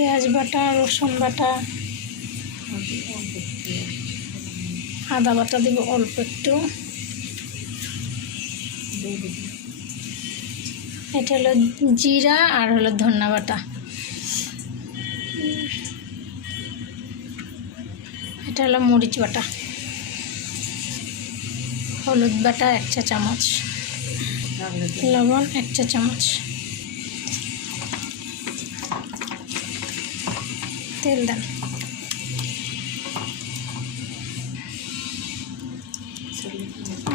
পেঁয়াজ বাটা, রসুন বাটা, আদা বাটা দেব অল্প একটু। এটা হলো জিরা আর হলো ধনিয়া বাটা। এটা হলো মরিচ বাটা। হলুদ বাটা 1 চা চামচ, লবণ 1 চা চামচ, তেল দেন।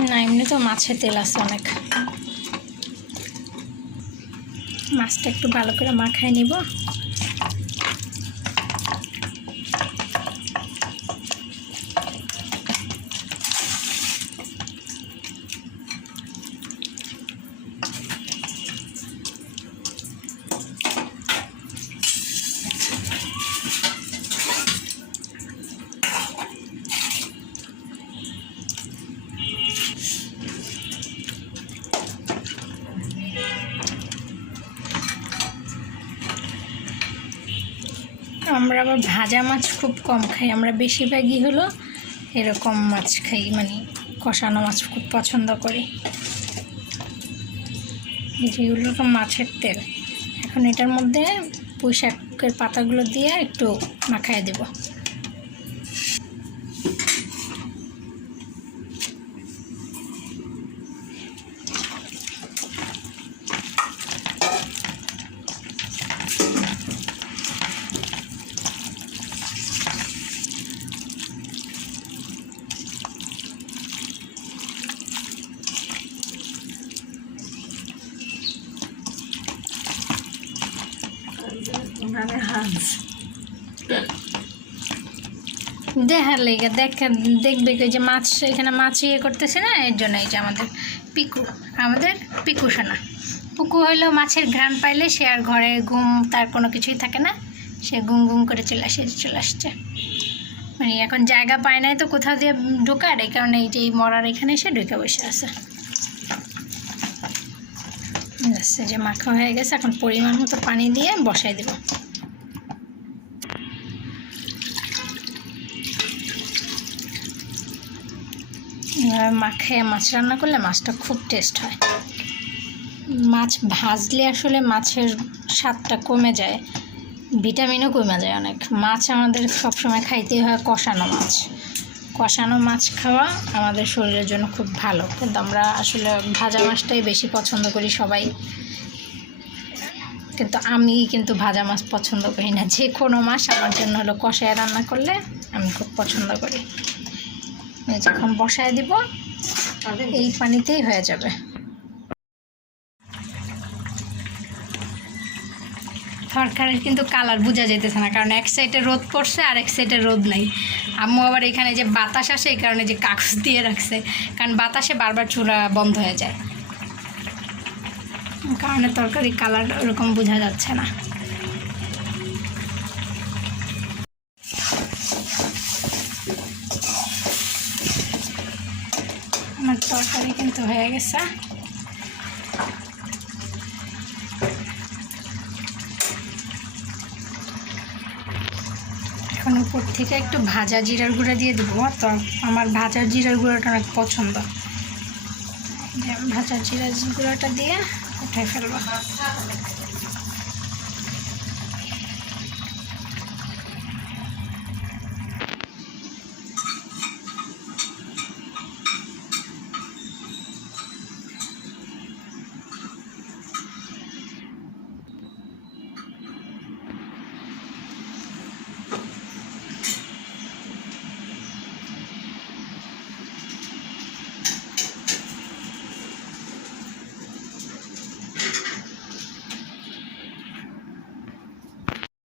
না, এমনি তো মাছের তেল আছে অনেক। মাছটা একটু ভালো করে মাখায় নিব। আমরা আবার ভাজা মাছ খুব কম খাই, আমরা বেশিরভাগই হলো এরকম মাছ খাই, মানে কষানো মাছ খুব পছন্দ করি। যেগুলো মাছের তেল। এখন এটার মধ্যে পুঁই শাকের পাতাগুলো দিয়ে একটু মাখায় দেব। দেখার লেগে দেখবে যে মাছ, এখানে মাছ ইয়ে করতেছে না, এর জন্য। এই যে আমাদের পিকু সোনা, পুকু হইলো মাছের ঘ্রাণ পাইলে সে আর ঘরে ঘুম তার কোনো কিছুই থাকে না, সে গুম গুম করে চলে আসছে। মানে এখন জায়গা পায় নাই তো কোথাও দিয়ে ঢোকার, এই কারণে এই যে এই মরার এখানে এসে ঢুকে বসে আছে। যে মাখা হয়ে গেছে, এখন পরিমাণ মতো পানি দিয়ে বসাই দেব। মাখায় মাছ রান্না করলে মাছটা খুব টেস্ট হয়। মাছ ভাজলে আসলে মাছের স্বাদটা কমে যায়, ভিটামিনও কমে যায় অনেক। মাছ আমাদের সবসময় খাইতেই হয় কষানো মাছ। কষানো মাছ খাওয়া আমাদের শরীরের জন্য খুব ভালো, কিন্তু আমরা আসলে ভাজা মাছটাই বেশি পছন্দ করি সবাই। কিন্তু আমি ভাজা মাছ পছন্দ করি না। যে কোনো মাছ আমার জন্য হলো কষায় রান্না করলে আমি খুব পছন্দ করি। যখন বসায় দিব এই পানিতেই হয়ে যাবে। তরকারির কিন্তু কালার বোঝা যেতেছে না, কারণ এক সাইডে রোদ পড়ছে আর এক সাইডে রোদ নাই। আম্মু আবার এখানে যে বাতাস আসে এই কারণে যে কাগজ দিয়ে রাখছে, কারণ বাতাসে বারবার চুলা বন্ধ হয়ে যায়, কারণে তরকারি কালার ওরকম বোঝা যাচ্ছে না। আমার তরকারি কিন্তু হয়ে গেছে। এখন উপর থেকে একটু ভাজা জিরার গুঁড়া দিয়ে দেবো। তো আমার ভাজা জিরার গুঁড়াটা অনেক পছন্দ, ভাজা জিরার গুঁড়াটা দিয়ে উঠাই ফেলবো।